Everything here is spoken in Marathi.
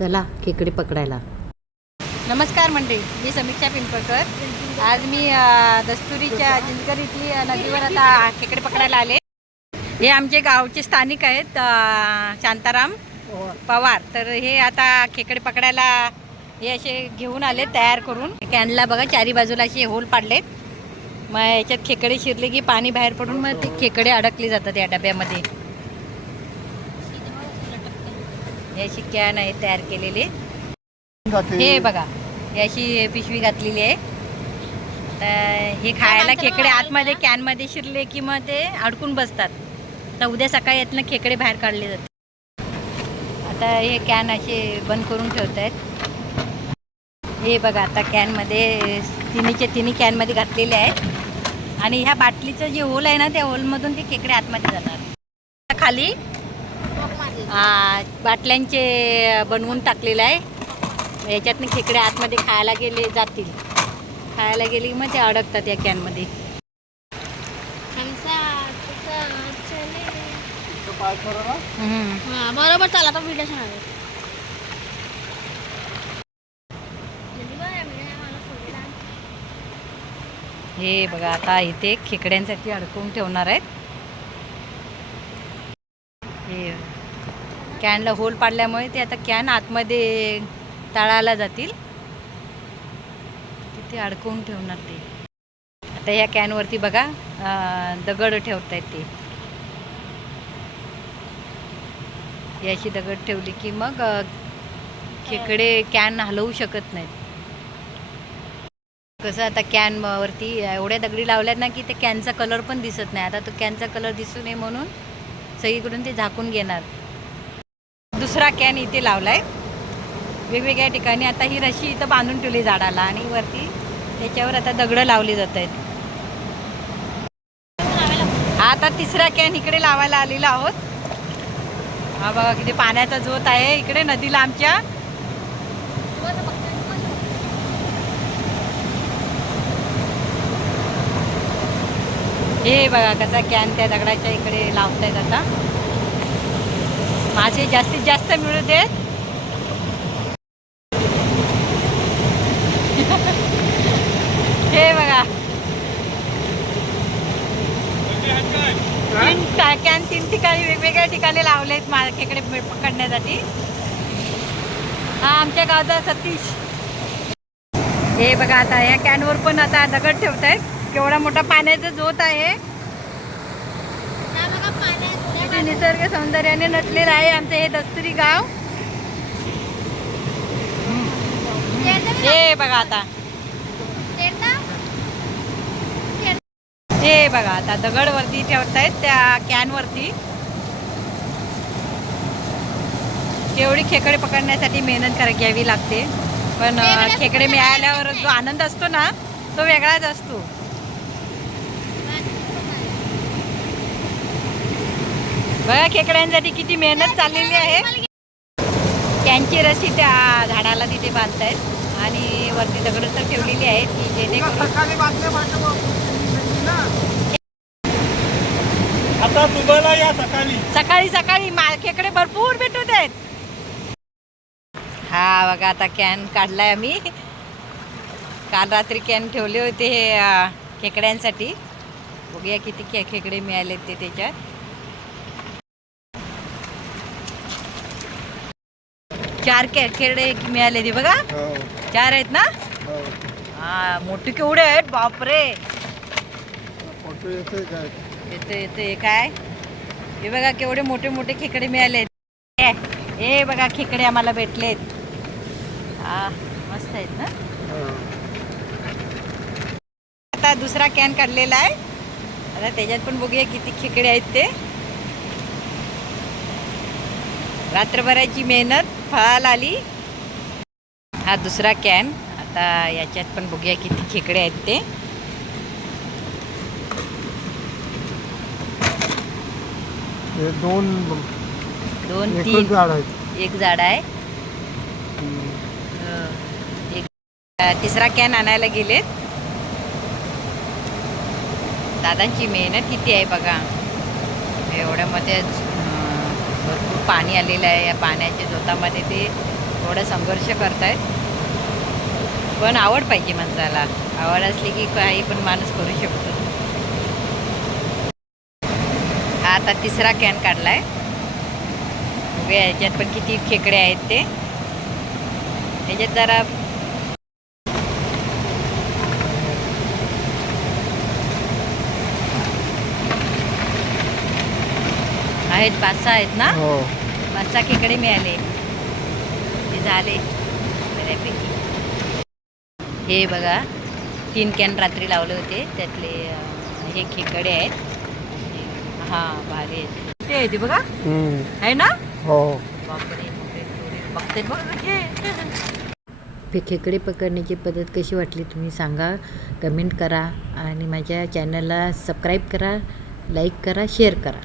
चला खेकडे पकडायला. नमस्कार मंडळी मी समीक्षा पिंपळकर. आज मी दस्तुरीच्या जिंजकर इथली नदीवर आता खेकडे पकडायला आले. हे आमचे गावचे स्थानिक आहेत शांताराम पवार. तर हे आता खेकडे पकडायला हे असे घेऊन आले तयार करून. कॅनला बघा चारी बाजूला असे होल पाडलेत. मग याच्यात खेकडे शिरले की पाणी बाहेर पडून मग ते खेकडे अडकले जातात या डब्यामध्ये. हे अशी कॅन आहे तयार केलेली. हे बघा ही अशी पिशवी घातलेली आहे. तर हे खायला खेकडे आतमध्ये कॅनमध्ये शिरले की मग ते अडकून बसतात. तर उद्या सकाळी यातनं खेकडे बाहेर काढले जातात. आता हे कॅन असे बंद करून ठेवत आहेत. हे बघा आता कॅनमध्ये तिन्हीचे तिन्ही कॅनमध्ये घातलेले आहेत. आणि ह्या बाटलीचं जे होल आहे ना त्या होलमधून ते खेकडे आतमध्ये जाणार खाली बाटल्यांचे बनवून टाकलेलं आहे. याच्यातनं खेकडे आतमध्ये खायला गेले जातील. खायला गेले मग ते अडकतात या कॅनमध्ये. बरोबर चला तो व्हिडिओ छान हे बघा आता इथे खेकड्यांसाठी अडकवून ठेवणार आहेत हे कॅनला होल पाडल्यामुळे ते आता कॅन आतमध्ये तळाला जातील. तिथे अडकवून ठेवणार ते. आता ह्या कॅनवरती बघा दगड ठेवत आहेत ते. याची दगड ठेवली की मग खेकडे कॅन हलवू शकत नाहीत. कसं आता कॅन वरती एवढ्या दगडी लावल्यात ना की ते कॅनचा कलर पण दिसत नाही. आता तो कॅनचा कलर दिसू नये म्हणून सगळीकडून ते झाकून घेणार. दुसरा कॅन इथे लावला आहे वेगवेगळ्या ठिकाणी. आता ही रशी इथं बांधून ठेवली झाडाला आणि वरती त्याच्यावर आता दगडं लावली जात आहेत आता तिसरा कॅन इकडे लावायला आलेला आहोत. हा बघा किती पाण्याचा जोत आहे. इकडे नदीला आमच्या. हे बघा कसा कॅन त्या दगडाच्या इकडे लावतायत आता. माझे जास्तीत जास्त मिळू देत हे बघा. तीन कॅन तीन ठिकाणी वेगवेगळ्या ठिकाणी लावलेत मार्केकडे पकडण्यासाठी. हा आमच्या गावचा सतीश. हे बघा आता या कॅनवर पण आता दगड ठेवतायत. केवढा मोठा पाण्याचा जोत आहे. निसर्ग सौंदर्याने नटलेलं आहे आमचं हे दस्तुरी गाव. हे बघा आता. हे बघा आता दगड वरती ठेवतायत त्या कॅन वरती केवढी खेकडे पकडण्यासाठी मेहनत करा घ्यावी लागते. पण खेकडे मिळाल्यावर जो आनंद असतो ना तो वेगळाच असतो. बघा खेकड्यांसाठी किती मेहनत चाललेली आहे. कॅनची रशी त्या झाडाला तिथे बांधतायत. आणि वरती दगड तर ठेवलेली आहेत की जेणेकरून आता दुबईला या सकाळी. सकाळी सकाळी मा खेकडे भरपूर भेटत आहेत हा बघा आता कॅन काढलाय आम्ही. काल रात्री कॅन ठेवले होते हे खेकड्यांसाठी. बघूया किती खेकडे मिळाले ते त्याच्यात. चार खेकडे मिळाले ते बघा. चार आहेत ना? हा. मोठे केवढे आहेत? बापरे. येते काय? येते हे काय? हे बघा केवढे मोठे मोठे खेकडे मिळाले हे बघा खेकडे आम्हाला भेटलेत. हा मस्त आहेत ना? आता दुसरा कॅन काढलेला आहे. आता त्याच्यात पण बघूया किती खेकडे आहेत ते. रात्रभराची मेहनत. फळाला आली. हा दुसरा कॅन आता याच्यात पण बघूया किती खेकडे आहेत ते. दोन दोन तीन. झाड एक झाड आहे. एक तिसरा कॅन आणायला गेलेत. दादांची मेहनत किती आहे बघा. एवढ्यामध्ये अं, खूप पाणी आलेलं आहे या पाण्याच्या जोतामध्ये. ते थोडं संघर्ष करतायत. पण आवड पाहिजे माणसाला. आवड असली की काही पण माणूस करू शकतो. हा आता तिसरा कॅन काढला आहे याच्यात पण किती खेकडे आहेत ते. याच्यात जरा आहेत पाच सहा आहेत ना? हो. पाच सहा खेकडे मिळाले. ते झाले. बऱ्यापैकी. हे बघा तीन कॅन रात्री लावले होते. त्यातले हे खेकडे आहेत. हां भारी आहेत. ते आहे ते बघा. आहे ना? हो. बघते बघ खेकडे पकडण्याची पद्धत कशी वाटली तुम्ही सांगा. कमेंट करा आणि माझ्या चॅनलला सबस्क्राईब करा लाईक करा शेअर करा.